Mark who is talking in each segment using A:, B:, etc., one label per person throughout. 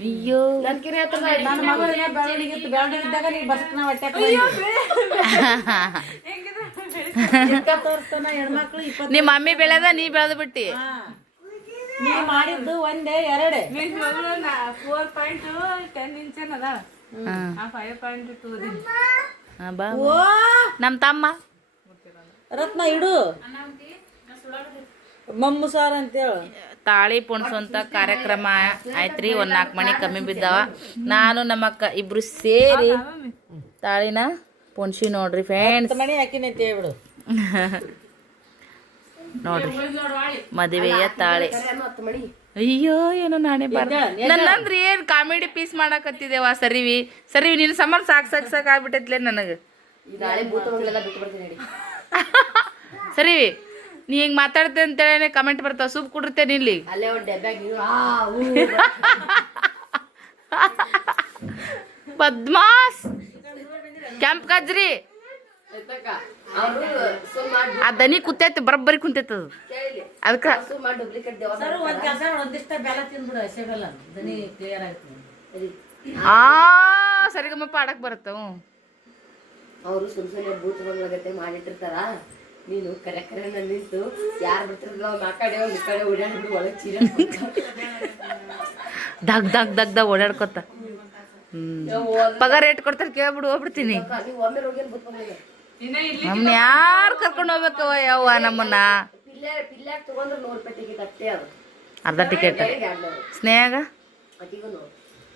A: ಅಯ್ಯೋ
B: ನನ್ನ ಮಗಳನ್ನ ಇದ್ದಾಗ ನೀ ಬಸ್ಕ್ನ ಹೊಟ್ಟೆ ತೋರಿಸ್ತಾನ ಹೆಣ್ಮಕ್ಳು ಇಪ್ಪತ್ತು
A: ನಿಮ್ಮ ಮಮ್ಮಿ ಬೆಳೆದ ನೀ ಬೆಳೆದು ಬಿಟ್ಟಿ.
B: ನೀ ಮಾಡಿದ್ದು ಒಂದೇ ಎರಡೇ.
C: ನಿನ್ ಮಗಳು ಫೋರ್ ಪಾಯಿಂಟ್ ಟೆನ್ ಇಂಚ್ ಅದ ಫೈವ್ ಪಾಯಿಂಟ್ ಟೂ
A: ಬಾ
B: ಓ.
A: ನಮ್ಮ ತಮ್ಮ.
B: ರತ್ನ ಇಡು. ಮಮ್ಮು ಸಾರ್ ಅಂತೇಳು.
A: ತಾಳಿ ಪುಣ್ಸುವಂಥ ಕಾರ್ಯಕ್ರಮ ಆಯ್ತ್ರಿ. ಒಂದು ನಾಲ್ಕು ಮಣಿ ಕಮ್ಮಿ ಬಿದ್ದಾವ. ನಾನು ನಮ್ಮ ಅಕ್ಕ ಇಬ್ರು ಸೇರಿ ತಾಳಿನ ಪುಣ್ಸಿ ನೋಡ್ರಿ ಫ್ರೆಂಡ್ಸ್ ನೋಡ್ರಿ. ಮದುವೆಯ ತಾಳಿ. ಅಯ್ಯೋ ಏನೋ ನಾನೇ ಬಾರ ನನ್ನಂದ್ರೆ ಏನ್ ಕಾಮಿಡಿ ಪೀಸ್ ಮಾಡಾಕತ್ತಿದೇವ ಸರಿವಿ ಸರಿವಿ ನೀನು ಸಮರ್ ಸಾಕ್ ಸಾಕ್ ಸಾಕ್ ಆಗ್ಬಿಟ್ಟೈತ್ಲೆ ನನಗೆ. ಸರಿ ನೀ ಹಿಂಗ್ ಮಾತಾಡ್ತೆ ಅಂತೇಳಿ ಕಮೆಂಟ್ ಬರ್ತಾವ ಸೂಪ್ ಕುಡಿರ್ತೇನೆ ಇಲ್ಲಿ ಪದ್ಮಾಸ್ ಕೆಂಪ್ ಕಜ್ರಿ. ಆ ದನಿ ಕುತ್ತೈತಿ ಬರಬ್ಬರಿ ಕುಂತೈತಿ ಅದು. ಅದಕ್ಕ ಆ ಸರಿಗಮ್ಮಪ್ಪ ಆಡಕ್ ಬರುತ್ತ. ಹ್ಞೂ
D: ಅವರು ಸುಮ್ ಸುಮ್ಮನೆ ಭೂತ ಬಂಗ್ಲಾಗತ್ತೆ ಮಾಡಿಟ್ಟಿರ್ತಾರ. ನೀನು ಕರೆ ಕರೆ ನಿಂತು ಯಾರು ಬಿಡ್ತಿರಲ್ಲ ಅವ್ನ ಆ ಕಡೆ ಒಂದು ಕಡೆ ಓಡಾಡ್ಬಿಟ್ಟು ಒಳಗೆ ಚೀರ
A: ದಗ್ ದಗ್ ದಗ್ ದಗ್ ಓಡಾಡ್ಕೊತ. ಪಗಾರ ರೇಟ್ ಕೊಡ್ತಾರೆ ಕೇಳ್ಬಿಡು ಹೋಗ್ಬಿಡ್ತೀನಿ. ನಮ್ನ ಯಾರು ಕರ್ಕೊಂಡು ಹೋಗ್ಬೇಕವ ಯವ್ವ ನಮ್ಮನ್ನ? ಅರ್ಧ ಟಿಕೆಟ್
D: ಸ್ನೇಹ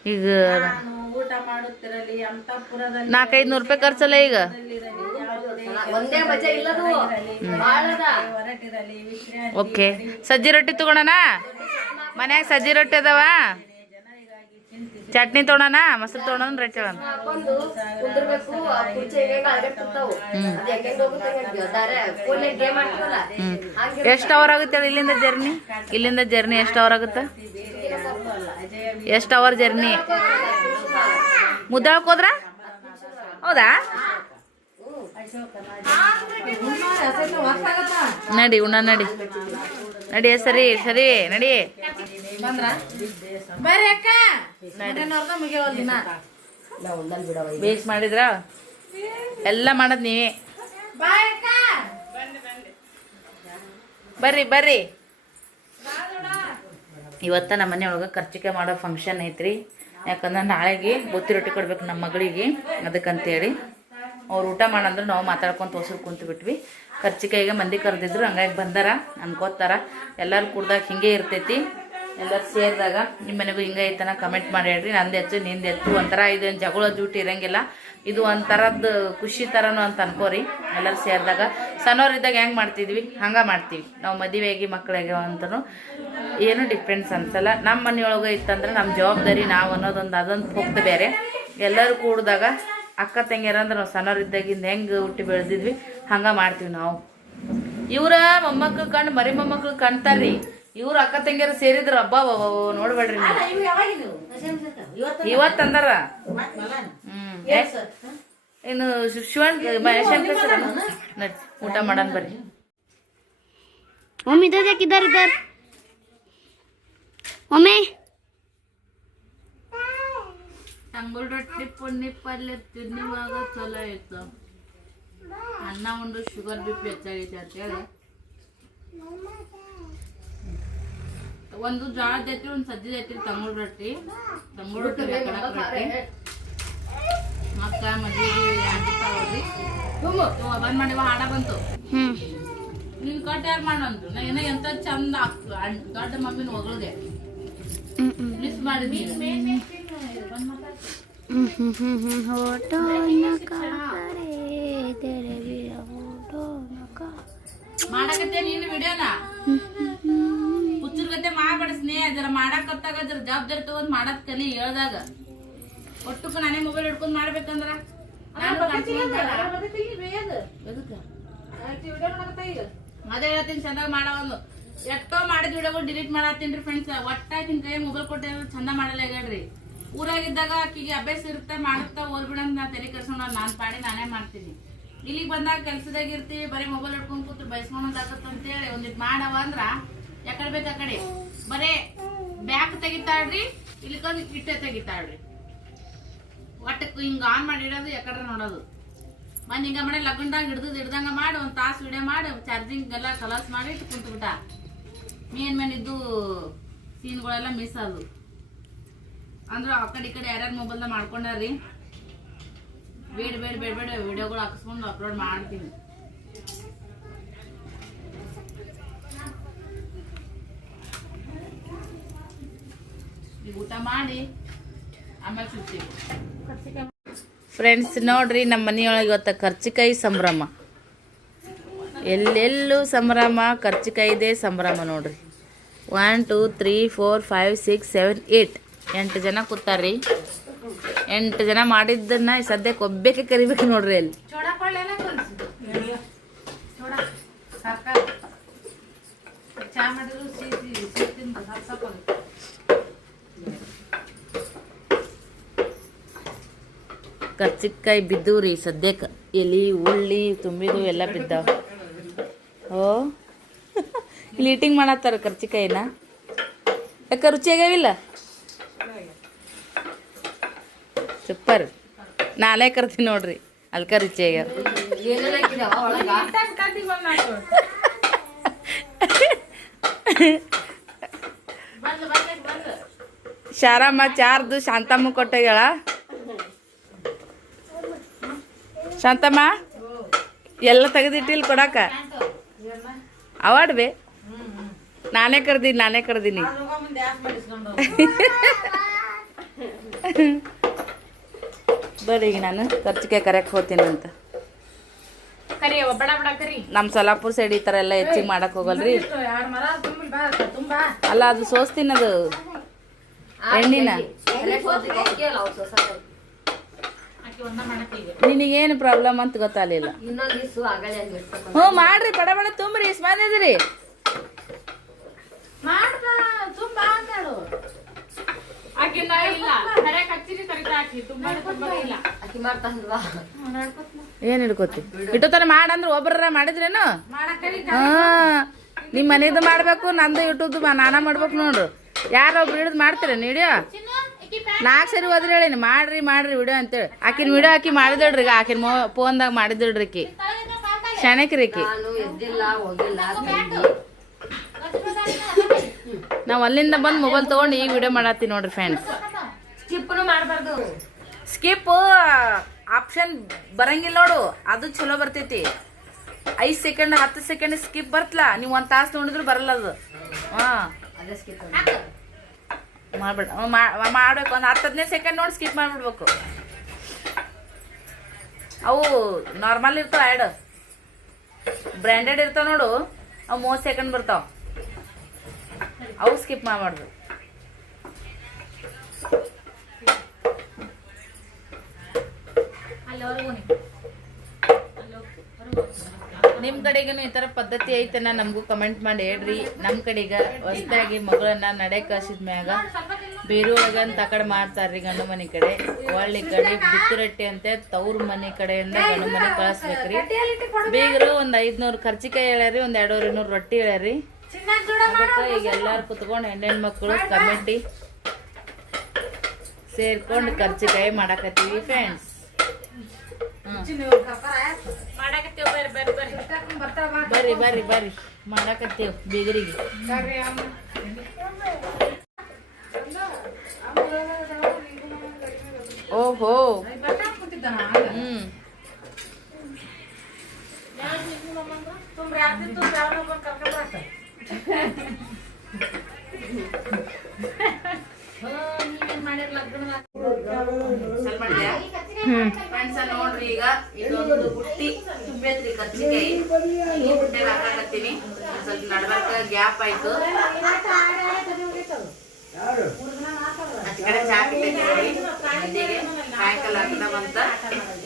A: ಈಗ
B: ನಾನು ಊಟ ಮಾಡುತ್ತಿರಲಿ ಅಂತಃಪುರದಲ್ಲಿ
A: ನಾಲ್ಕೈದು ನೂರು ರೂಪಾಯಿ ಖರ್ಚಲ್ಲ ಈಗ? ಓಕೆ. ಸಜ್ಜಿ ರೊಟ್ಟಿ ತಗೊಳಣ? ಮನ್ಯಾಗ ಸಜ್ಜಿ ರೊಟ್ಟಿ ಅದಾವ? ಚಟ್ನಿ ತೊಗೊಳಣ ಮೊಸರು ತೊಗೊಳೋಣ ರೊಟ್ಟಿ ಹೇಳೋಣ ಎಷ್ಟು ಅವರ್ ಆಗುತ್ತೆ ಇಲ್ಲಿಂದ ಜರ್ನಿ ಇಲ್ಲಿಂದ ಜರ್ನಿ ಎಷ್ಟು ಅವರ್ ಆಗುತ್ತೆ? ಎಷ್ಟು ಅವರ್ ಜರ್ನಿ ಮುದ್ದಾಳಕ್ ಹೋದ್ರ? ಹೌದಾ? ನಡಿ ಉಣ್ಣ ನಡಿ. ನಡಿ ಸರಿ ಸರಿ ನಡಿ. ಬೇಸ್ ಮಾಡಿದ್ರ? ಎಲ್ಲ ಮಾಡದ್ ನೀವೇ. ಬರ್ರಿ ಬರ್ರಿ. ಇವತ್ತ ನಮ್ಮ ಮನೆಯೊಳಗೆ ಖರ್ಚಿಕೆ ಮಾಡೋ ಫಂಕ್ಷನ್ ಐತ್ರಿ. ಯಾಕಂದ್ರೆ ನಾಳೆಗೆ ಬುತ್ತಿ ರೊಟ್ಟಿ ಕೊಡ್ಬೇಕು ನಮ್ಮ ಮಗಳಿಗೆ, ಅದಕ್ಕಂತೇಳಿ. ಅವ್ರು ಊಟ ಮಾಡಂದ್ರೆ ನಾವು ಮಾತಾಡ್ಕೊಂತ ಹೊಸರು ಕುಂತು ಬಿಟ್ವಿ. ಖರ್ಚಿಕಾಯಿಗೆ ಮಂದಿ ಕರೆದಿದ್ರು, ಹಂಗಾಗಿ ಬಂದಾರ, ಅನ್ಕೋತಾರ. ಎಲ್ಲರೂ ಕುಡ್ದಾಗ ಹಿಂಗೆ ಇರ್ತೈತಿ. ಎಲ್ಲರೂ ಸೇರಿದಾಗ ನಿಮ್ಮ ಮನೆಗೂ ಹಿಂಗೆ ಐತನ ಕಮೆಂಟ್ ಮಾಡಿ ಹೇಳ್ರಿ. ನಂದು ಹೆಚ್ಚು ನಿಂದು ಹೆಚ್ಚು ಒಂಥರ ಇದೇನು ಜಗಳ ಜೂಟಿ ಇರಂಗಿಲ್ಲ. ಇದು ಒಂಥರದ್ದು ಖುಷಿ ಥರನೂ ಅಂತ ಅನ್ಕೋರಿ. ಎಲ್ಲರೂ ಸೇರಿದಾಗ ಸಣ್ಣವರಿದ್ದಾಗ ಹೆಂಗೆ ಮಾಡ್ತಿದ್ವಿ? ಹಂಗೆ ಮಾಡ್ತೀವಿ. ನಾವು ಮದುವೆಯಾಗಿ ಮಕ್ಕಳಿಗೆ ಅಂತೂ ಏನು ಡಿಫ್ರೆನ್ಸ್ ಅನ್ಸಲ್ಲ. ನಮ್ಮ ಮನೆಯೊಳಗೆ ಇತ್ತಂದ್ರೆ ನಮ್ಮ ಜವಾಬ್ದಾರಿ ನಾವು ಅನ್ನೋದೊಂದು, ಅದೊಂದು ಹೋಗ್ತ ಬೇರೆ. ಎಲ್ಲರೂ ಕೂಡಿದಾಗ ಅಕ್ಕ ತಂಗಿಯರಂದ್ರೆ ನಾವು ಸಣ್ಣವ್ರಿದ್ದಾಗಿಂದ ಹೆಂಗೆ ಹುಟ್ಟಿ ಬೆಳೆದಿದ್ವಿ, ಹಂಗೆ ಮಾಡ್ತೀವಿ ನಾವು. ಇವರ ಮೊಮ್ಮಕ್ಳು ಕಂಡು ಮರಿ ಮೊಮ್ಮಕ್ಳು ಕಾಣ್ತಾರ್ರಿ. ಇವ್ರ ಅಕ್ಕ ತಂಗಿಯರು ಸೇರಿದ್ರ ಹಬ್ಬ ನೋಡ್ಬೇಡ್ರಿ ಇವತ್ ಅಂದಾರ? ಇನ್ನು ಶಿವನ್ ಊಟ ಮಾಡನ್ ಬರ್ರಿ.
E: ಮಮ್ಮಿ ಇದಾರ ಇದಾರ ಇದಾರ ಮಮ್ಮಿ
A: ತಂಗುಳ್ ರೊಟ್ಟಿ ಪುಣ್ಣಿ ಪಲ್ಯ ತಿನ್ನುವಾಗ ಚಲೋ ಇತ್ತು. ಅನ್ನ ಉಂಡು ಶುಗರ್ ಬಿ ಪಿ ಹೆಚ್ಚಾಗೈತೆ ಅಂತೇಳಿ ಒಂದು ಜಾಳದ ಐತಿ ಒಂದು ಸಜ್ಜದ ಐತಿ ತಂಗುಳ್ ರೊಟ್ಟಿ ತಂಗುಳ್ ರೊಟ್ಟಿ ರೊಟ್ಟಿ ಮತ್ತ ಮದ್ವೆ ಬಂದ್ ಮಾಡಿವ ಹಾಡ ಬಂತು ನಿನ್ ಕಟ್ ಯಾರು ಮಾಡಂದ್ರು ನಾ ಏನೋ ಎಂತ ಚಂದ ದೊಡ್ಡ ಮಮ್ಮಿನ ಹೊಗಳದೆ ಮಿಸ್ ಮಾಡಿದ್ವಿ
E: ಹೋಟೋ
A: ಮಾಡಕತ್ತೆ ನೀನು ವಿಡಿಯೋನ ಮಾಡ್ಬೇಡ ಸ್ನೇಹ ಜರ ಮಾಡಾಕತ್ತಾಗ ಜರ ಜವಾಬ್ದಾರಿ ತಗೊಂಡ್ ಮಾಡದ್ ಕಲಿ ಹೇಳ್ದಾಗ. ಒಟ್ಟುಕ ನಾನೇ ಮೊಬೈಲ್ ಹಿಡ್ಕೊಂಡ್ ಮಾಡ್ಬೇಕಂದ್ರ? ಅದೇ? ಹೇಳ್ತೀನಿ ಚಂದಾಗ ಮಾಡವನು ಎಷ್ಟೋ ಮಾಡಿದ ವಿಡಿಯೋಗಳು ಡಿಲೀಟ್ ಮಾಡತ್ತೀನಿ ಫ್ರೆಂಡ್ಸ್ ಒಟ್ಟಾಗಿ ಕೈ ಮೊಬೈಲ್ ಕೊಟ್ಟೆ ಚಂದ ಮಾಡಲ್ಲ ಹೇಳ್ರಿ. ಊರಾಗಿದ್ದಾಗ ಆಕಿಗೆ ಅಭ್ಯಾಸ ಇರುತ್ತೆ ಮಾಡುತ್ತಾ ಓದ್ಬಿಡಂತ ನಾ ತಲೆ ಕರ್ಸೋಣ ನಾನ್ ಪಾಡಿ ನಾನೇ ಮಾಡ್ತೀನಿ. ಇಲ್ಲಿಗೆ ಬಂದಾಗ ಕೆಲ್ಸದಾಗ ಇರ್ತೀವಿ ಬರೀ ಮೊಬೈಲ್ ಹಿಡ್ಕೊಂಡ್ ಕೂತು ಅಂತೇಳಿ ಒಂದಿಟ್ ಮಾಡವ ಅಂದ್ರ ಯಾಕಡೆ ಬೇಕು ಆ ಕಡೆ ಬರೇ ಬ್ಯಾಕ್ ತೆಗಿತಾಳ್ರಿ ಇಲ್ಲಿಕಂದ್ ಇಟ್ಟೆ ತೆಗಿತಾಳ್ರಿ. ಒಟ್ಟಕ್ಕೆ ಹಿಂಗ ಆನ್ ಮಾಡಿ ಇಡೋದು ಯಾಕಡ್ರೆ ನೋಡೋದು. ಮನ್ ಹಿಂಗ ಮಾಡಿ ಲಗ್ನದಾಗ ಹಿಡ್ದು ಹಿಡ್ದಂಗ ಮಾಡಿ, ಒಂದ್ ತಾಸು ವಿಡಿಯೋ ಮಾಡಿ ಚಾರ್ಜಿಂಗ್ ಎಲ್ಲ ಕಲಾಸ್ ಮಾಡಿ ಇಟ್ಟು ಕುಂತ್ಬಿಟ್ಟ. ಮೇನ್ ಮೇನ್ ಸೀನ್ಗಳೆಲ್ಲ ಮಿಸ್ ಆದವು ಅಂದ್ರೆ ಆ ಕಡೆ ಈ ಕಡೆ ಯಾರ್ಯಾರು ಮೊಬೈಲ್ದಾಗ ಮಾಡ್ಕೊಂಡಾರ್ರಿ. ಬೇಡ ಬೇಡ ಬೇಡ ಬೇಡ ವಿಡಿಯೋಗಳು ಹಾಕಿಸ್ಕೊಂಡು ಅಪ್ಲೋಡ್ ಮಾಡ್ತೀನಿ. ಈಗ ಊಟ ಮಾಡಿ ಆಮೇಲೆ ಸಿಗ್ತೀವಿ ಫ್ರೆಂಡ್ಸ್ ನೋಡ್ರಿ ನಮ್ಮ ಮನೆಯೊಳಗೆ ಇವತ್ತು ಕರ್ಚಿಕಾಯಿ ಸಂಭ್ರಮ. ಎಲ್ಲೆಲ್ಲೂ ಸಂಭ್ರಮ ಖರ್ಚಿಕಾಯಿದೇ ಸಂಭ್ರಮ ನೋಡ್ರಿ. One two three four five six seven eight ಎಂಟು ಜನ ಕೂತಾರ್ರಿ. ಎಂಟು ಜನ ಮಾಡಿದ್ದನ್ನ ಸದ್ಯಕ್ಕೆ ಒಬ್ಬಕ್ಕೆ ಕರಿಬೇಕು ನೋಡ್ರಿ ಅಲ್ಲಿ.
B: ಚಾ ಮಾಡಿದ್ರು
A: ಕರ್ಚಿಕಾಯಿ ಬಿದ್ದು ರೀ ಸದ್ಯಕ್ಕೆ. ಎಲಿ ಉಳ್ಳಿ ತುಂಬಿದು ಎಲ್ಲ ಬಿದ್ದಾವ. ಓ. ಇಲ್ಲಿ ಈಟಿಂಗ್ ಮಾಡತ್ತಾರ ಕರ್ಚಿಕಾಯಿನ? ಯಾಕ ರುಚಿ ಆಗ್ಯಾವಿಲ್ಲ ಸೂಪರ್. ನಾಳೆ ಕರ್ತೀನಿ ನೋಡ್ರಿ. ಅಲ್ಕ
D: ರುಚಿಯಾಗ್ಯಾವ
A: ಶಾರಮ್ಮ ಚಾರ್ದು ಶಾಂತಮ್ಮ ಕೊಟ್ಟೋಗ್ಯಾಳ. ಶಾಂತಮ್ಮ? ಎಲ್ಲ ತೆಗೆದಿಟ್ಟಿಲ್ಲ ಕೊಡಕ ಅವಾಡ್ಬೇ ನಾನೇ ಕರ್ದೀನಿ ನಾನೇ ಕರ್ದೀನಿ. ಬರ್ರಿ ಈಗ ನಾನು ಖರ್ಚಿಗೆ ಕರೆಕ್ಟ್ ಹೋಗ್ತೀನಿ ಅಂತ.
C: ಕರಿ ಬಡ ಬಡ ಕರಿ.
A: ನಮ್ಮ ಸಲಾಪುರ ಸೈಡ್ ಈ ಥರ ಎಲ್ಲ ಹೆಚ್ಚಿಗೆ ಮಾಡಕ್ ಹೋಗಲ್ರಿ? ಅಲ್ಲ ಅದು ಸೋಸ್ತೀನಿ ಅದು ಎಣ್ಣಿನ
D: ಅಲ್ಲೇ ಸೋತಿಗೆ ಅಕ್ಕಿಯಲ್ಲ ಅವು ಸೊಸೈಟಿ.
B: ಆಕಿ ಒಂದ ಮಾಡಕ್ಕೆ ಈಗ
A: ನಿನಗೇನು ಪ್ರಾಬ್ಲಮ್ ಅಂತ ಗೊತ್ತಾಗಲಿಲ್ಲ. ಹ್ಞೂ ಮಾಡ್ರಿ ಬಡ ಬಡ ತುಂಬ್ರಿ
D: ಸ್ಮಾನಿದ್ರಿ
A: ಏನ್ ಹಿಡ್ಕೋತಿ? ಇಟ್ಟೋತನ ಮಾಡಂದ್ರೆ ಒಬ್ಬರ ಮಾಡಿದ್ರೇನು? ಹಾ ನಿಮ್ ಮನೇದು ಮಾಡ್ಬೇಕು ನಂದು ಇಟ್ಟದ್ದು ನಾನ ಮಾಡ್ಬೇಕು ನೋಡ್ರಿ. ಯಾರೊಬ್ರು ಒಬ್ರು ಹಿಡಿದು ಮಾಡ್ತೀರ ವಿಡಿಯೋ? ನಾಲ್ಕು ಸರಿ ಹೋದ್ರೆ ಹೇಳಿನಿ ಮಾಡ್ರಿ ಮಾಡ್ರಿ ವಿಡಿಯೋ ಅಂತೇಳಿ. ಆಕಿನ ವಿಡಿಯೋ ಹಾಕಿ ಮಾಡಿದಳ್ರಿ ಈಗ ಆಕಿನ ಮೋ ಫೋನ್ದಾಗ ಮಾಡಿದಳ್ರಿ ಆಕಿ ಶಾಣಕ್ರಿ ಆಕಿ ನಾವು ಅಲ್ಲಿಂದ ಬಂದು ಮೊಬೈಲ್ ತಗೊಂಡು ಈ ವಿಡಿಯೋ ಮಾಡತ್ತೀವಿ ನೋಡ್ರಿ ಫ್ರೆಂಡ್ಸ್
D: ಸ್ಕಿಪ್ನು ಮಾಡಬಾರ್ದು.
A: ಸ್ಕಿಪ್ ಆಪ್ಷನ್ ಬರಂಗಿಲ್ಲ ನೋಡು ಅದು ಚಲೋ ಬರ್ತೈತಿ. ಐದು ಸೆಕೆಂಡ್ ಹತ್ತು ಸೆಕೆಂಡ್ ಸ್ಕಿಪ್ ಬರ್ತಲ್ಲ ನೀವು ಒಂದು ತಾಸು ನೋಡಿದ್ರು ಬರಲ್ಲ ಅದು. ಹಾಂ.
D: ಅದೇ ಸ್ಕಿಪ್.
A: ಮಾಡ್ಬೇಡ ಮಾಡ್ಬೇಕು. ಒಂದು ಹತ್ತು ಹದಿನೈದು ಸೆಕೆಂಡ್ ನೋಡಿ ಸ್ಕಿಪ್ ಮಾಡಿಬಿಡ್ಬೇಕು. ಅವು ನಾರ್ಮಲ್ ಇರ್ತಾವ ಆ್ಯಡ್ ಬ್ರ್ಯಾಂಡೆಡ್ ಇರ್ತಾವ ನೋಡು. ಅವು ಮೂವತ್ತು ಸೆಕೆಂಡ್ ಬರ್ತಾವ. ಅವು ಸ್ಕಿಪ್ ಮಾಡಬಾರ್ದು. ಅಲ್ಲಿ ಕಡೆಗೂ ಈ ಥರ ಪದ್ಧತಿ ಐತೆನ ನಮಗೂ ಕಮೆಂಟ್ ಮಾಡಿ ಹೇಳ್ರಿ. ನಮ್ಮ ಕಡೆಗೆ ಹೊಸದಾಗಿ ಮಗಳನ್ನ ನಡೆ ಕಳ್ಸಿದ ಮ್ಯಾಗ ಬೇರೊಳಗ ಅಂತ ಆ ಕಡೆ ಮಾಡ್ತಾರ್ರಿ ಗಂಡು ಮನೆ ಕಡೆ. ಒಳ್ಳೆ ಕಡೆ ಬಿತ್ತುರಟ್ಟಿ ಅಂತ ತವ್ರ ಮನೆ ಕಡೆಯಿಂದ ಗಂಡು ಮನೆ ಕಳಿಸ್ಬೇಕ್ರಿ. ಬೀಗರು ಒಂದು ಐದ್ನೂರು ಖರ್ಚಿಕಾಯಿ ಹೇಳ್ಯಾರಿ ಒಂದ್ ಎರಡೂವರೆ ಇನ್ನೂರು ರೊಟ್ಟಿ ಹೇಳ್ಯಾರಿ ಈಗ ಎಲ್ಲಾರು ಕುತ್ಕೊಂಡು ಹೆಣ್ಣು ಮಕ್ಕಳು ಕಮಿಟಿ ಸೇರ್ಕೊಂಡು ಖರ್ಚಿಕಾಯಿ ಮಾಡಾಕತ್ತೀವಿ ಫ್ರೆಂಡ್ಸ್
C: ಮಾಡಾಕತ್ತೀವಿ ಬರ್ರಿ ಬರ್ರಿ ಬರ್ರಿ.
A: ಬರ್ರಿ ಬರ್ರಿ ಬರ್ರಿ. ಮಾಡಾಕತ್ತೀವಿ ಬೀಗರಿಗೆ. ಓಹೋ. ಹ್ಮ್. ಹ್ಮ್. ನೋಡ್ರಿ ಈಗ ಇದೊಂದು ಬುಟ್ಟಿ. ತುಂಬೈತ್ರಿ ಕರ್ಚಿಕಾಯಿ ಈ ಹಾಕಾಕತ್ತೀನಿ. ಸ್ವಲ್ಪ ನಡ್ಬಾರ್ಕ ಗ್ಯಾಪ್ ಆಯ್ತು. ಕಡೆ ಸಾಯಂಕಾಲ ಬಂತ.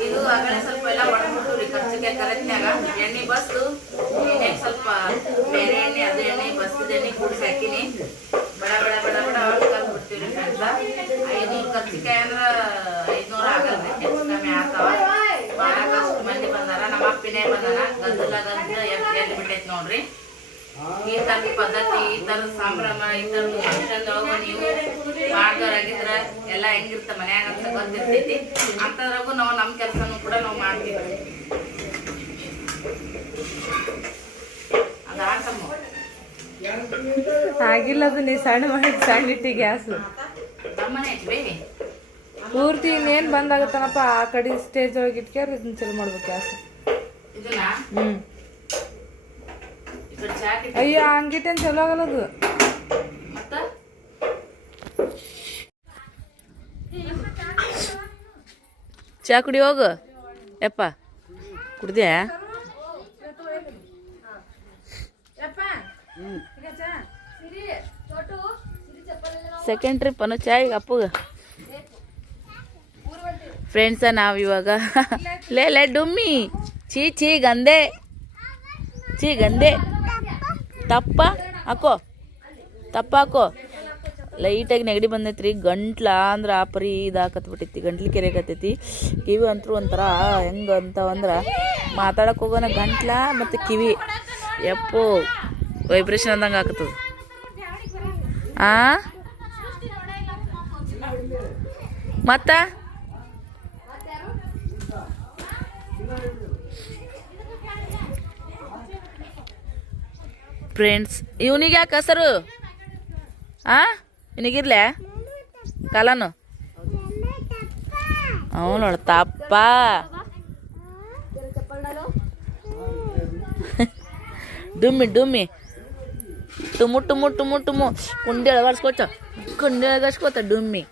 A: ಇದು ಆಗಲೇ ಸ್ವಲ್ಪ ಎಲ್ಲ ಒಣಗ್ಬಿಟ್ಟು ರೀ ಕರ್ಚಿಕಾಯಿ ಕರತ್ನ್ಯಾಗ ಎಣ್ಣೆ ಬಸ್ದು ಎಣ್ಣೆ ಸ್ವಲ್ಪ ಬೇರೆ ಎಣ್ಣೆ ಅದು ಎಣ್ಣೆ ಬಸ್ ಎಣ್ಣೆ ಕೂಡಿಸಿ ಹಾಕಿನಿ. ಬಡ ಬಡ ಬಡ ಬಡ ಅವಾಗ ಕಲ್ತು ಬಿಡ್ತೀವಿ ಫ್ರೆಂಡ್ಸ್ ಐನೂರು ಕರ್ಚಿಕಾಯಿ ಅಂದ್ರ ಐದ್ನೂರು ಆಗಲ್ರಿ ಹೆಚ್ಚು ಕಮ್ಮಿ ಆಗ್ತಾವ ಮಾರಾಕ ಅಷ್ಟು ಮಂದಿ ಬಂದಾರ ನಮ್ಮ ಅಪ್ಪಿನೇ ಬಂದಾನ ಗದ್ದಲ ಗದ್ದಲ ಎಲ್ಲಿ ಬಿಟ್ಟೈತಿ ನೋಡ್ರಿ. ಈ ಥರದ ಪದ್ಧತಿ ಈ ಥರದ ಸಂಭ್ರಮ ಈ ತರ ಫಂಕ್ಷನ್ದೊಳಗ ನೀವು ಮಾಡ್ದವ್ರಾಗಿದ್ರ ಎಲ್ಲ ಹೆಂಗಿರ್ತ ಮನ್ಯಾಗ ಅಂತ ಗೊತ್ತಿರ್ತೈತಿ. ಅಂತದ್ರಾಗು ನಾವು ನಮ್ಮ ಕೆಲಸನೂ ಕೂಡ ನಾವು ಮಾಡ್ತೀವಿ.
C: ಆಗಿಲ್ಲ ಅದು ನೀ ಸಣ್ಣ ಮಾಡಿ ಸಣ್ಣ ಇಟ್ಟಿ ಗ್ಯಾಸ್ ಪೂರ್ತಿ ಇನ್ನೇನ್ ಬಂದಾಗತ್ತನಪ್ಪ ಆ ಕಡೆ ಸ್ಟೇಜ್ ಒಳಗೆ ಇಟ್ಕ್ಯಾರ ಇದನ್ನ ಚಲೋ ಮಾಡ್ಬೇಕು ಗ್ಯಾಸ್. ಹ್ಮ್. ಅಯ್ಯೋ ಹಂಗಿಟ್ಟೇನ್ ಚಲೋ ಆಗಲ್ಲ ಅದು.
A: ಚಾ ಕುಡಿ ಹೋಗು. ಯಪ್ಪ ಕುಡ್ದೆ ಸೆಕೆಂಡ್ ಟ್ರಿಪ್ ಅನ್ನೋ ಚಾ ಈಗ ಅಪ್ಪಗ. ಫ್ರೆಂಡ್ಸ ನಾವು ಇವಾಗ. ಲೇ ಲೇ ಡುಮ್ಮಿ. ಚೀ ಚೀ ಗಂದೆ ಚೀ ಗಂದೆ ತಪ್ಪ ಹಾಕೋ. ತಪ್ಪ ಹಾಕೋ. ಲೈಟಾಗಿ ನೆಗಡಿ ಬಂದೈತ್ರಿ. ಗಂಟ್ಲ ಅಂದ್ರೆ ಆ ಪರಿ ಇದಾಕತ್ಬಿಟ್ಟೈತಿ ಗಂಟ್ಲು ಕೆರೆಕತ್ತೈತಿ ಕಿವಿ ಅಂತೂ ಒಂಥರ ಹೆಂಗೆ ಅಂತವಂದ್ರೆ ಮಾತಾಡಕ್ಕೆ ಹೋಗೋಣ ಗಂಟ್ಲ ಮತ್ತು ಕಿವಿ. ಎಪ್ಪು ವೈಬ್ರೇಷನ್ ಅಂದಂಗೆ ಆಕತ್ತದ. ಆ? ಮತ್ತ? ಫ್ರೆಂಡ್ಸ್ ಇವನಿಗೆ ಯಾಕೆ ಹೆಸರು? ಆ? ಇವನಿಗಿರ್ಲೆ? ಕಲನು? ಅವನು ನೋಡು ತಪ್ಪ. ಡುಮ್ಮಿ ಡುಮ್ಮಿ. ಟುಮು ಟುಮು ಟುಮು ಟುಮು ಕುಂಡಿ ಅಳವಡಿಸ್ಕೋತ. ಕುಂಡಿ ಅಳಗಡ್ಸ್ಕೋತ ಡುಮ್ಮಿ.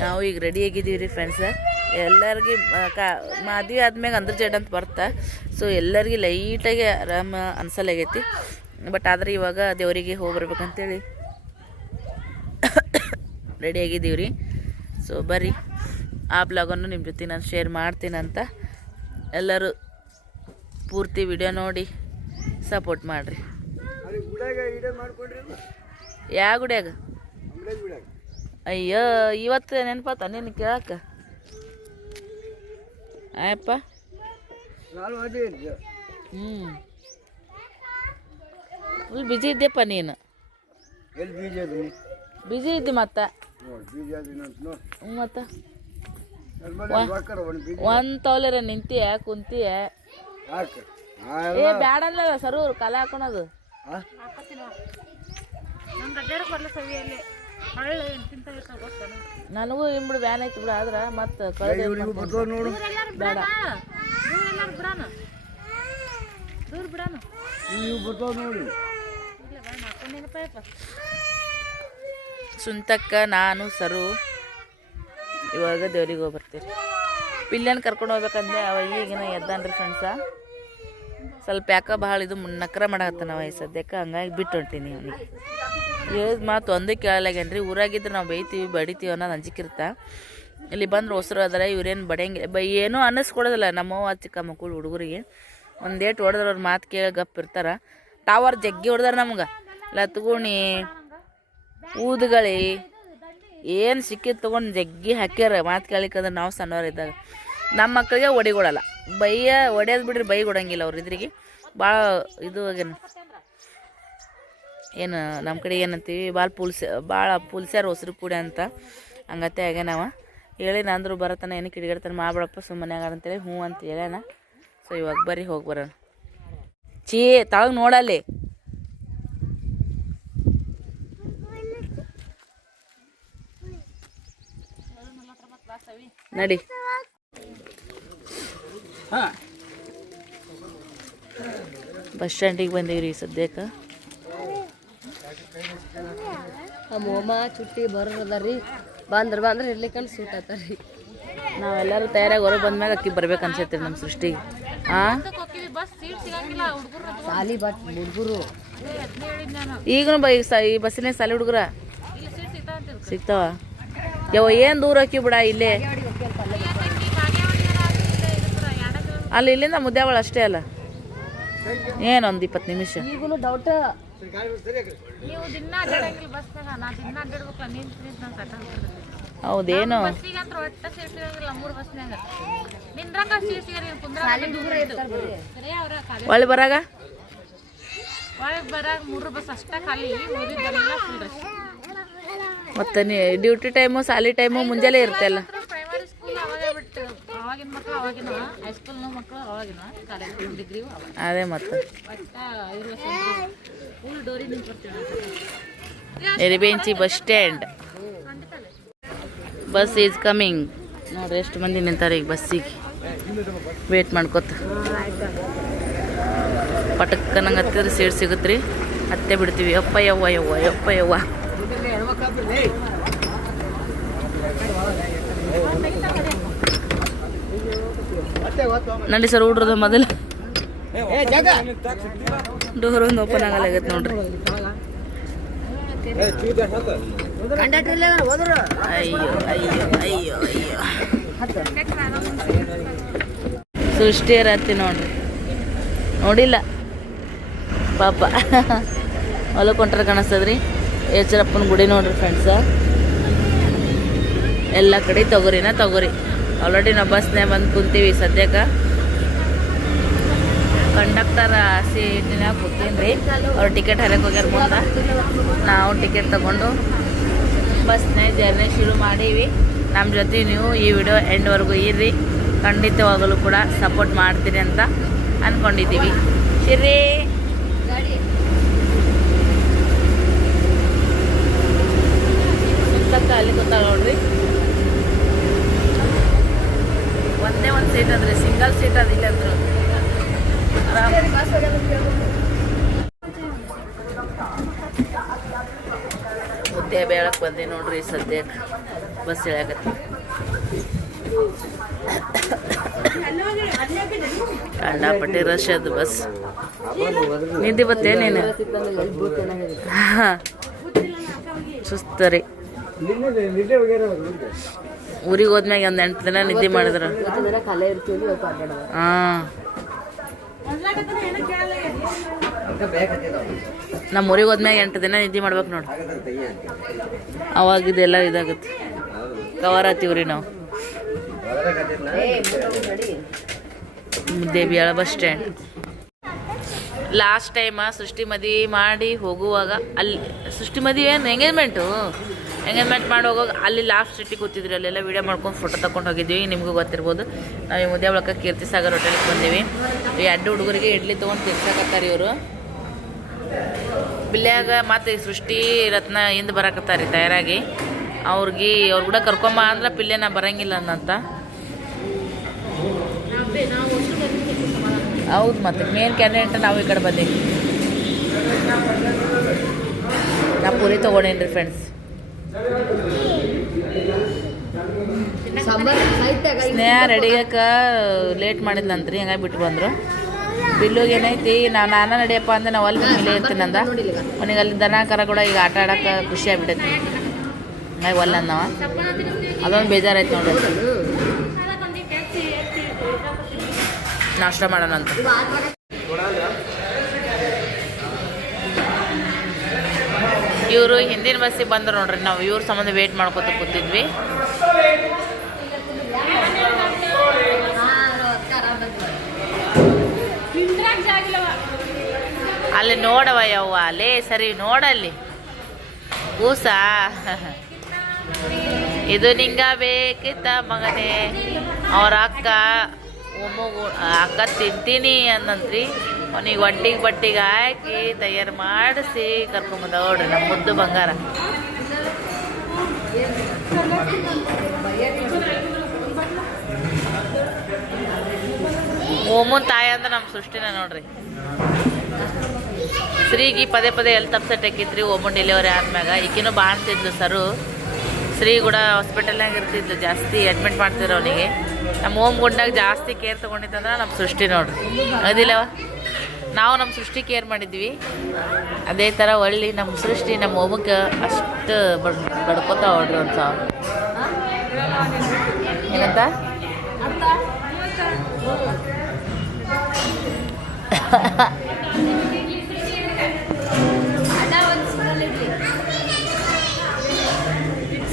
A: ನಾವು ಈಗ ರೆಡಿ ಆಗಿದ್ದೀವಿ ರೀ ಫ್ರೆಂಡ್ಸ ಎಲ್ಲರಿಗೆ ಕಾ, ಮದುವೆ ಆದ್ಮ್ಯಾಗ ಅಂದ್ರ ಜಡ್ ಅಂತ ಬರ್ತಾ. ಸೊ ಎಲ್ಲರಿಗೆ ಲೈಟಾಗಿ ಆರಾಮ ಅನ್ಸಲಾಗೈತಿ. ಬಟ್ ಆದ್ರೆ ಇವಾಗ ದೇವರಿಗೆ ಹೋಗಿ ಬರ್ಬೇಕಂತೇಳಿ ರೆಡಿ ಆಗಿದ್ದೀವಿ ರೀ ಸೊ ಬರ್ರಿ. ಆ ಬ್ಲಾಗನ್ನು ನಿಮ್ಮ ಜೊತೆ ನಾನು ಶೇರ್ ಮಾಡ್ತೀನಂತ ಎಲ್ಲರೂ ಪೂರ್ತಿ ವಿಡಿಯೋ ನೋಡಿ ಸಪೋರ್ಟ್ ಮಾಡಿರಿ. ಯಾವ ಗುಡಿಯಾಗ? ಅಯ್ಯೋ, ಇವತ್ತು ನೆನಪಾತ ನೀನು ಕೇಳಕ್ಕ ಆಯಪ್ಪ. ಹ್ಞೂ ಫುಲ್ ಬಿಜಿ ಇದ್ದೆಪ್ಪ ನೀನು.
F: ಎಲ್ಲಿ ಬೀಜ ಅದು
A: ಬಿಜಿ ಇದ್ದಿ ಮತ್ತೆ?
F: ನೋಡಿ ಬೀಜ ಅದು
A: ಹ್ಞೂ ಮತ್ತ?
F: ಬರ್ಕಾರ ಒಂದು ಬೀಜ
A: ಒಂದು ತೌಲರ ನಿಂತೀಯ ಕುಂತೀಯ?
F: ಹಾಕ
A: ಏ ಬ್ಯಾಡ ಅಲ್ಲ ಸರು ಕಲೆ ಹಾಕೊಳೋದು. ನನಗೂ ಇಂಬಿಡು ಬ್ಯಾನ್ ಐತಿ ಬಿಡ ಆದ್ರ ಮತ್ತೆ ಕಳೆದ
F: ನೋಡು.
A: ಬೇಡ.
F: ಇವು ಬರ್ತಾವ ನೋಡಿ.
A: ಸುಂತಕ್ಕ ನಾನು ಸರು ಇವಾಗ ದೇವ್ರಿಗೆ ಹೋಗಿ ಬರ್ತೀರಿ ಪಿಲ್ಲನ್ ಕರ್ಕೊಂಡು ಹೋಗ್ಬೇಕಂದ್ರೆ ಅವ ಈಗಿನ ಎದ್ದಾನ್ರಿ ಫ್ರೆಂಡ್ಸ. ಸ್ವಲ್ಪ ಯಾಕ ಭಾಳ ಇದು ನಕ್ರ ಮಾಡಕತ್ತಾನವ ಈ ಸದ್ಯಕ್ಕೆ ಹಂಗಾಗಿ ಬಿಟ್ಟು ಹೊಂಟೀನಿ ಅವನಿಗೆ. ಹೇಳಿದ ಮಾತು ಒಂದೇ ಕೇಳಲಾಗೇನ್ರಿ ಊರಾಗಿದ್ರೆ ನಾವು ಬೈತೀವಿ, ಬಡಿತೀವಿ ಅನ್ನೋದು ಅಂಜಿಕಿರ್ತ. ಇಲ್ಲಿ ಬಂದ್ರೆ ಹೊಸರು ಅದರ, ಇವ್ರೇನು ಬಡಿಯಂಗಿಲ್ಲ ಬೈ ಏನೂ ಅನ್ನಿಸ್ಕೊಡೋದಿಲ್ಲ ನಮ್ಮವ್ವ ಚಿಕ್ಕ ಮಕ್ಕಳು ಹುಡುಗರಿಗೆ. ಒಂದು ಏಟ್ ಹೊಡೆದ್ರೆ ಅವ್ರ ಮಾತು ಕೇಳಿ ಗಪ್ ಇರ್ತಾರೆ. ಟವರ್ ಜಗ್ಗಿ ಹೊಡೆದಾರ ನಮ್ಗೆ. ಲತ್ಗುಣಿ, ಊದುಗಳಿ, ಏನು ಸಿಕ್ಕಿದ್ ತೊಗೊಂಡು ಜಗ್ಗಿ ಹಾಕ್ಯಾರ. ಮಾತು ಕೇಳಿಕಂದ್ರೆ ನಾವು ಸಣ್ಣವರಿದ್ದಾಗ ನಮ್ಮ ಮಕ್ಕಳಿಗೆ ಒಡಿಗೊಡಲ್ಲ ಬೈಯ ಒಡೆಯೋದು ಬಿಡ್ರಿ, ಬೈ ಕೊಡಂಗಿಲ್ಲ ಅವ್ರ ಇದ್ರಿಗೆ. ಭಾಳ ಇದು ಏನು ನಮ್ಮ ಕಡೆ ಏನಂತೀವಿ ಭಾಳ ಪುಲ್ಸ ಭಾಳ ಪುಲ್ಸ್ಯಾರ ಹೊಸ್ರು ಕೂಡಿ ಅಂತ ಹಂಗತ್ತೆ ಆಗ್ಯಾನವ ಹೇಳಿ ನಂದ್ರು ಬರತನ ಏನು ಕಿಡಿಗಡ್ತಾನೆ ಮಾಡ್ಬೇಡಪ್ಪ ಸುಮ್ಮನೆ ಆಗ ಅಂತೇಳಿ ಹ್ಞೂ ಅಂತ ಹೇಳ್ಯಾನ. ಸೊ ಇವಾಗ ಬರ್ರಿ ಹೋಗಿ ಬರೋಣ. ಚೀ ತಳಗೆ ನೋಡಲ್ಲಿ. ನಡಿ. ಬಸ್ ಸ್ಟ್ಯಾಂಡಿಗೆ ಬಂದೀವ್ರಿ ಸದ್ಯಕ್ಕೆ.
D: ಆ ಮೋಮ, ಚುಟ್ಟಿ ಬರೋದರಿ ಬಂದ್ರೆ ಬಂದ್ರೆ ಇರ್ಲಿಕ್ಕಂದ್ ಸೂಟ್ ಆತಾರಿ
A: ನಾವೆಲ್ಲರೂ ತಯಾರಾಗಿ ಹೊರಗೆ ಬಂದ್ಮ್ಯಾಗ ಅಕ್ಕಿ ಬರ್ಬೇಕು ಅನ್ಸೈತ್ರಿ ನಮ್ಮ ಸೃಷ್ಟಿ. ಆ?
D: ಸಾಲಿ ಬಟ್ ಹುಡುಗರು.
A: ಈಗನು ಈ ಬಸ್ಸಿನ ಸಾಲಿ ಹುಡುಗರ? ಸಿಗ್ತಾವ. ಯಾವ ಏನು ದೂರ ಹಾಕಿ ಬಿಡ ಇಲ್ಲೇ? ಅಲ್ಲಿ, ಇಲ್ಲಿಂದ ಮುದ್ಯಾವಳ ಅಷ್ಟೇ ಅಲ್ಲ? ಏನೊಂದು ಇಪ್ಪತ್ತು ನಿಮಿಷ.
D: ಈಗೂ ಡೌಟ್
A: ಹೌದೇನು? ಒಳ್ಳೆ ಬರಾಗ?
C: ಒಳಗೆ ಬರಾಗ ಮೂರು ಬಸ್ ಅಷ್ಟ ಖಾಲಿ. ಓದಿದ್ದೆಲ್ಲ ಫುಲ್ ರಶ್
A: ಮತ್ತೆ ನೀ ಡ್ಯೂಟಿ ಟೈಮು ಸಾಲಿ ಟೈಮು ಮುಂಜಾನೆ ಇರ್ತಲ್ಲ
C: ಪ್ರೈಮರಿ ಸ್ಕೂಲ್ ಅವಾಗೆ ಬಿಟ್ಟು ಅವಾಗಿನ ಮಕ್ಕಳು ಅವಾಗಿನ ಹೈಸ್ಕೂಲ್ನ ಮಕ್ಕಳು ಅವಾಗಿನ ಕಾಲೇಜ್ ಡಿಗ್ರಿ ಅವಾಗ
A: ಅದೇ ಮತ್ತೆ. ಎರಿಬೇಂಚಿ bus stand. Bus is coming. ನೋಡ್ರಿ ಎಷ್ಟು ಮಂದಿ ನಿಂತಾರೆ ಈಗ ಬಸ್ಸಿಗೆ. ವೇಟ್ ಮಾಡ್ಕೊತ. ಪಟಕ್ಕನಂಗೆ ಹತ್ತಿದ್ರೆ ಸೀಟ್ ಸಿಗುತ್ತೆ ಅತ್ತೆ ಬಿಡ್ತೀವಿ. ಅಪ್ಪ ಯವ್ವ ಯವ್ವ ಯಪ್ಪ ಯವ್ವ. ನಡಿ ಸರ್ ಹುಡ್ರದ ಮೊದಲು. ಡೋರ್ ಒಂದು ಓಪನ್ ಆಗಲಾಗತ್ತೆ ನೋಡ್ರಿ. ಅಯ್ಯೋ ಅಯ್ಯೋ ಅಯ್ಯೋ ಅಯ್ಯೋ. ಸೃಷ್ಟಿ ಇರತ್ತಿ ನೋಡ್ರಿ. ನೋಡಿಲ್ಲ. ಪಾಪ. ಹೊಲಕ್ಕೆ ಹೊಂಟ್ರ ಕಾಣಿಸ್ತದ್ರಿ. ಯಚರಪ್ಪನ ಗುಡಿ ನೋಡ್ರಿ ಫ್ರೆಂಡ್ಸ ಎಲ್ಲ ಕಡೆ ತೊಗರಿನ ತೊಗರಿ. ಆಲ್ರೆಡಿ ನಾವು ಬಸ್ನೇ ಬಂದು ಕುಂತೀವಿ ಸದ್ಯಕ್ಕೆ. ಕಂಡಕ್ಟರ್ ಸೀಟಿನಾಗ ಕೂತೀನಿ ಅವ್ರು ಟಿಕೆಟ್ ಹರಕ್ಕೆ ಹೋಗ್ಯಾರ ಮುಂದೆ. ನಾವು ಟಿಕೆಟ್ ತಗೊಂಡು ಬಸ್ನೇ ಜರ್ನಿ ಶುರು ಮಾಡೀವಿ. ನಮ್ಮ ಜೊತೆ ನೀವು ಈ ವಿಡಿಯೋ ಎಂಡ್ವರೆಗೂ ಇರ್ರಿ. ಖಂಡಿತವಾಗಲೂ ಕೂಡ ಸಪೋರ್ಟ್ ಮಾಡ್ತೀರಿ ಅಂತ ಅಂದ್ಕೊಂಡಿದ್ದೀವಿ ಶಿರಿ ಅಲ್ಲಿ ಗೊತ್ತಾಗ ನೋಡ್ರಿ. ಒಂದೇ ಒಂದು ಸೀಟ್ ಅದ್ರಿ ಸಿಂಗಲ್ ಸೀಟ್ ಅದಿಲ್ಲ ಅಂದ್ರು. ಮುದ್ದೆ ಬೇಳಕ್ಕೆ ಬಂದೆ ನೋಡ್ರಿ ಸದ್ಯಕ್ಕೆ ಬಸ್ ಇಳಿಯಾಕತ್ತಿ ಕಂಡಾಪಟ್ಟಿ ರಶ್ ಅದು ಬಸ್. ನಿದ್ದೆ ಬತ್ತೇ ನೀನು? ಸುಸ್ತರಿ ಊರಿಗೆ ಹೋದ್ಮ್ಯಾಗ ಒಂದು ಎಂಟು ದಿನ ನಿದ್ದೆ ಮಾಡಿದ್ರ. ಹಾಂ. ನಮ್ಮ ಊರಿಗೆ ಹೋದ್ಮ್ಯಾಗ ಎಂಟು ದಿನ ನಿದ್ದೆ ಮಾಡ್ಬೇಕು ನೋಡಿ. ಅವಾಗ ಇದೆಲ್ಲ ಇದಾಗುತ್ತೆ. ಕವರ್ ಆತೀವ್ರಿ ನಾವು. ದೇವಿಯಾಳ ಬಸ್ ಸ್ಟ್ಯಾಂಡ್. ಲಾಸ್ಟ್ ಟೈಮ ಸೃಷ್ಟಿ ಮದಿ ಮಾಡಿ ಹೋಗುವಾಗ ಅಲ್ಲಿ ಸೃಷ್ಟಿ ಮದಿ ಏನು ಎಂಗೇಜ್ಮೆಂಟು ಎಂಗೇಜ್ಮೆಂಟ್ ಮಾಡಿ ಹೋಗೋ ಅಲ್ಲಿ ಲಾಸ್ಟ್ ಸಿಟಿ ಕೂತಿದ್ರಿ ಅಲ್ಲೆಲ್ಲ ವೀಡಿಯೋ ಮಾಡ್ಕೊಂಡು ಫೋಟೋ ತಗೊಂಡು ಹೋಗಿದ್ವಿ, ನಿಮಗೂ ಗೊತ್ತಿರ್ಬೋದು. ನಾವು ಈ ಮುದ್ದೆ ಒಳಗೆ ಕೀರ್ತಿ ಸಾಗರ್ ಹೋಟೆಲ್ಗೆ ಬಂದೀವಿ. ಎರಡು ಹುಡುಗರಿಗೆ ಇಡ್ಲಿ ತೊಗೊಂಡು ತಿರ್ಸಕತ್ತಾರೆ ಇವರು. ಬಿಲ್ಯಾಗ ಮತ್ತೆ ಸೃಷ್ಟಿ ರತ್ನ ಹಿಂದೆ ಬರಾಕತ್ತಾರೆ ತಯಾರಾಗಿ. ಅವ್ರಿಗೆ, ಅವ್ರ ಕೂಡ ಕರ್ಕೊಂಬ ಅಂದ್ರೆ ಪಿಲ್ಲೆ ನಾ ಬರಂಗಿಲ್ಲ ಅನ್ನಂತ. ಹೌದು ಮತ್ತೆ ಮೇನ್ ಕ್ಯಾಂಡಿಡೇಟ್ ನಾವು ಈ ಕಡೆ ಬಂದೀವಿ. ನಾ ಪುರಿ ತೊಗೊಂಡೇನ್ರಿ ಫ್ರೆಂಡ್ಸ್ ಸ್ನೇಹ ರೆಡಿಯಾಕ ಲೇಟ್ ಮಾಡಿದ್ಲಂತ್ರಿ ಹಂಗಾಗಿ ಬಿಟ್ಟು ಬಂದರು. ಬಿಲ್ಲುಗೆ ಏನೈತಿ ನಾವು ನಾನ ನಡಿಯಪ್ಪ ಅಂದ್ರೆ ನಾವು ಅಲ್ಲಿ ಇರ್ತೀನಿ ಅಂದ ಅವನಿಗೆ ಅಲ್ಲಿ ದನ ಕರ ಕೂಡ ಈಗ ಆಟ ಆಡಕ್ಕೆ ಖುಷಿ ಆಗ್ಬಿಟ್ಟೈತಿ ಹಂಗಾಗಿ ಒಲ್ಲ ನಾವು ಅದೊಂದು ಬೇಜಾರಾಯ್ತು ನೋಡ್ರಿ ನಾಷ್ಟ ಮಾಡೋಣ ಅಂತ ಇವರು ಹಿಂದಿನ ಬಸ್ಸಿಗೆ ಬಂದರು ನೋಡ್ರಿ, ನಾವು ಇವ್ರ ಸಂಬಂಧ ವೇಟ್ ಮಾಡ್ಕೊತ ಕೂತಿದ್ವಿ. ಅಲ್ಲಿ ನೋಡವ ಯವ್ವ ಅಲ್ಲೇ ಸರಿ ನೋಡಲ್ಲಿ. ಊಸ. ಇದು ನಿಂಗ ಬೇಕಿತ್ತ ಮಗನೇ. ಅವ್ರ ಅಕ್ಕ ಅಕ್ಕ ತಿಂತೀನಿ ಅಂದಂತ್ರಿ ಅವನಿಗೆ ಒಟ್ಟಿಗೆ ಬಟ್ಟಿಗೆ ಹಾಕಿ ತಯಾರು ಮಾಡಿಸಿ ಕರ್ಕೊಂಬಂದ ನೋಡ್ರಿ ನಮ್ಮ ಮುದ್ದು ಬಂಗಾರ. ಓಮನ್ ತಾಯಿ ಅಂದ್ರೆ ನಮ್ಮ ಸೃಷ್ಟಿನ ನೋಡ್ರಿ. ಶ್ರೀಗಿ ಪದೇ ಪದೇ ಎಲ್ಲಿ ತಪ್ಸೆಟ್ ಹಾಕಿತ್ರಿ ಓಮನ್ ಡೆಲಿವರಿ ಆದ್ಮ್ಯಾಗ. ಈಕಿನ ಬಾಣ್ತಿದ್ಲು ಸರು. ಸ್ತ್ರೀ ಕೂಡ ಹಾಸ್ಪಿಟಲ್ನಾಗ ಇರ್ತಿದ್ಲು, ಜಾಸ್ತಿ ಅಡ್ಮಿಟ್ ಮಾಡ್ತಿದ್ರು ಅವನಿಗೆ. ನಮ್ಮ ಓಮ್ ಗುಂಡಾಗ ಜಾಸ್ತಿ ಕೇರ್ ತೊಗೊಂಡಿತ್ತಂದ್ರೆ ನಮ್ಮ ಸೃಷ್ಟಿ ನೋಡ್ರಿ. ಅದಿಲ್ಲವ? ನಾವು ನಮ್ಮ ಸೃಷ್ಟಿ ಕೇರ್ ಮಾಡಿದ್ವಿ? ಅದೇ ಥರ ಒಳ್ಳೆ ನಮ್ಮ ಸೃಷ್ಟಿ ನಮ್ಮ ಒಮ್ಮಕ್ಕೆ ಅಷ್ಟು ಬಡ್ ಬಡ್ಕೋತಾವ ಹೊಡ್ರಿ ಒಂದು ಸಾವಿರ ಏನಂತ?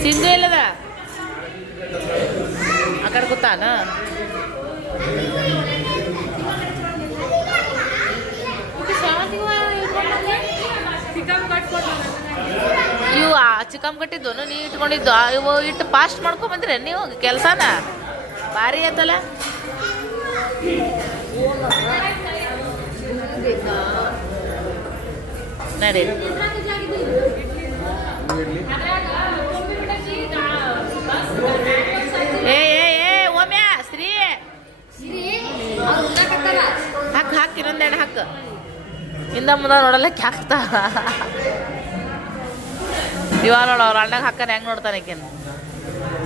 A: ಸಿಂಧು ಇಲ್ಲದ ಆ ಕಡೆ ಕೂತಾನ ಚಿಕ್ಕಮ್ಮ ಕಟ್ಟಿದ್ದು ನೀ ಇಟ್ಕೊಂಡಿದ್ದು ಆ, ಇವು ಇಟ್ಟು ಪಾಸ್ಟ್ ಮಾಡ್ಕೊಂಬಂದ್ರೆ ನೀವು ಕೆಲಸನ? ಭಾರಿ ಆಯ್ತಲ್ಲ ನಡಿ ಏ ಏ ಶ್ರೀ ಹಾಕ್ ಹಾಕ್ ಹಿಂದ ಮುಂದ ನೋಡಲಕ್ಕೆ ಹಾಕ್ತಾ ಇವಾಗ ನೋಡ, ಅವ್ರ ಅಣ್ಣಗೆ ಹಾಕನ ಹೆಂಗ್ ನೋಡ್ತಾನೆ ಆಕಿನ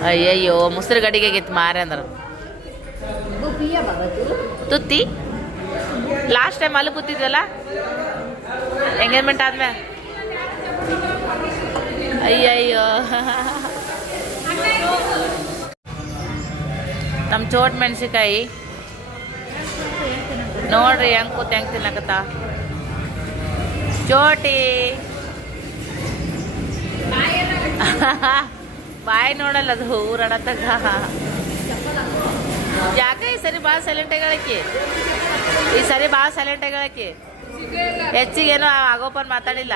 A: ಅಯ್ಯಯ್ಯೋ, ಮುಸ್ರಿ ಗಡಿಗೆ ಆಗಿತ್ತು ಮಾರೆ ಅಂದ್ರ. ತುತ್ತಿ? ಲಾಸ್ಟ್ ಟೈಮ್ ಅಲ್ಲಿ ಕೂತಿದ್ವಲ್ಲ ಎಂಗೇಜ್ಮೆಂಟ್ ಆದ್ಮೇಲೆ ಅಯ್ಯಯ್ಯೋ. ನಮ್ಮ ಚೋಟ್ ಮೆಣಸಿಕಾಯಿ ನೋಡ್ರಿ ಹೆಂಗ್ ಕೂತ್ ಹೆಂಗ್ ತಿನ್ನಕತ್ತ? ಚೋಟಿ. ಬಾಯಿ ನೋಡಲ್ಲ ಅದು ಊರಾಡತ್ತಾಗ ಯಾಕ ಈ ಸರಿ ಭಾಳ ಸೈಲೆಂಟ್ ಆಗಿ ಈ ಸರಿ ಭಾಳ ಸೈಲೆಂಟ್ ಹೆಚ್ಚಿಗೆ ಹೆಚ್ಚಿಗೇನು ಆಗೋಪನ್ ಮಾತಾಡಿಲ್ಲ.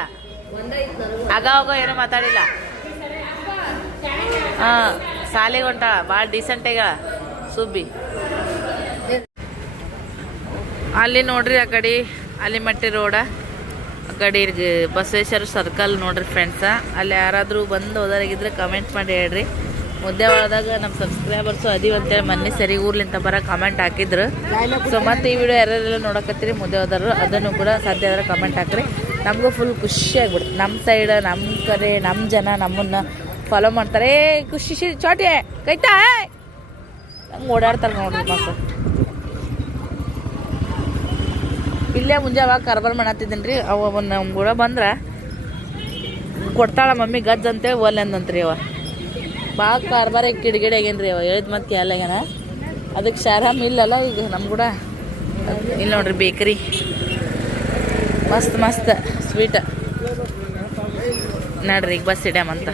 A: ಆಗ ಹೋಗೋ ಏನು ಮಾತಾಡಿಲ್ಲ. ಹಾಂ ಸಾಲಿಗೆ ಹೊಂಟಾಳ ಭಾಳ ಡೀಸೆಂಟ್ ಆಗ ಸುಬ್ಬಿ. ಅಲ್ಲಿ ನೋಡ್ರಿ ಆ ಕಡೆ ಅಲಿಮಟ್ಟಿ ರೋಡ. ಆ ಕಡೆ ಬಸವೇಶ್ವರ ಸರ್ಕಲ್ ನೋಡ್ರಿ ಫ್ರೆಂಡ್ಸ ಅಲ್ಲಿ ಯಾರಾದರೂ ಬಂದು ಹೋದಾರಾಗಿದ್ರೆ ಕಮೆಂಟ್ ಮಾಡಿ ಹೇಳ್ರಿ. ಮುದ್ದೆ ಒಳದಾಗ ನಮ್ಮ ಸಬ್ಸ್ಕ್ರೈಬರ್ಸು ಅದೀವಿ ಅಂತೇಳಿ ಮೊನ್ನೆ ಸರಿ ಊರ್ಲಿಂದ ಬರ ಕಮೆಂಟ್ ಹಾಕಿದ್ರು. ಸೊ ಮತ್ತೆ ಈ ವಿಡಿಯೋ ಯಾರೆಲ್ಲ ನೋಡಕತ್ತೀರಿ ಮುದ್ದೆ ಹೋದರು ಅದನ್ನು ಕೂಡ ಸಾಧ್ಯ ಆದ್ರೆ ಕಮೆಂಟ್ ಹಾಕ್ರಿ. ನಮಗೂ ಫುಲ್ ಖುಷಿ ಆಗ್ಬಿಡ್ತು. ನಮ್ಮ ಸೈಡ್ ನಮ್ಮ ಕಡೆ ನಮ್ಮ ಜನ ನಮ್ಮನ್ನ ಫಾಲೋ ಮಾಡ್ತಾರೆ. ಖುಷಿ ಚೋಟಿ, ಕೈತಾ ಹಂಗೆ ಓಡಾಡ್ತಾರೆ ನೋಡ್ರಿ ಮಕ್ಕಳು ಇಲ್ಲೇ ಮುಂಜಾವ ಕಾರ್ಬಾರ್ ಮಾಡತ್ತಿದ್ದೀನಿ ರೀ, ಅವ ನಮ್ಮ ಕೂಡ ಬಂದ್ರೆ ಕೊಡ್ತಾಳ ಮಮ್ಮಿ ಗದ್ದಂತೆ ಅಂತೇಳಿ ಒಲ್ಲೆ ಅವ. ಭಾಳ ಕಾರ್ಬಾರ ಕಿಡಿಗಿಡಿ ಆಗ್ಯಾನ ರೀ ಅವ, ಹೇಳಿದ ಮತ್ತೆ ಆಗ್ಯಾನ ಅದಕ್ಕೆ ಶಾರಾಮ್ ಇಲ್ಲಲ್ಲ ಈಗ ನಮ್ಮ ಕೂಡ ಇಲ್ಲಿ ನೋಡ್ರಿ ಬೇಕ್ರಿ. ಮಸ್ತ್ ಮಸ್ತ್ ಸ್ವೀಟ್. ನೋಡ್ರಿ ಈಗ ಬಸ್ ಇಡ್ಯಾಮಂತ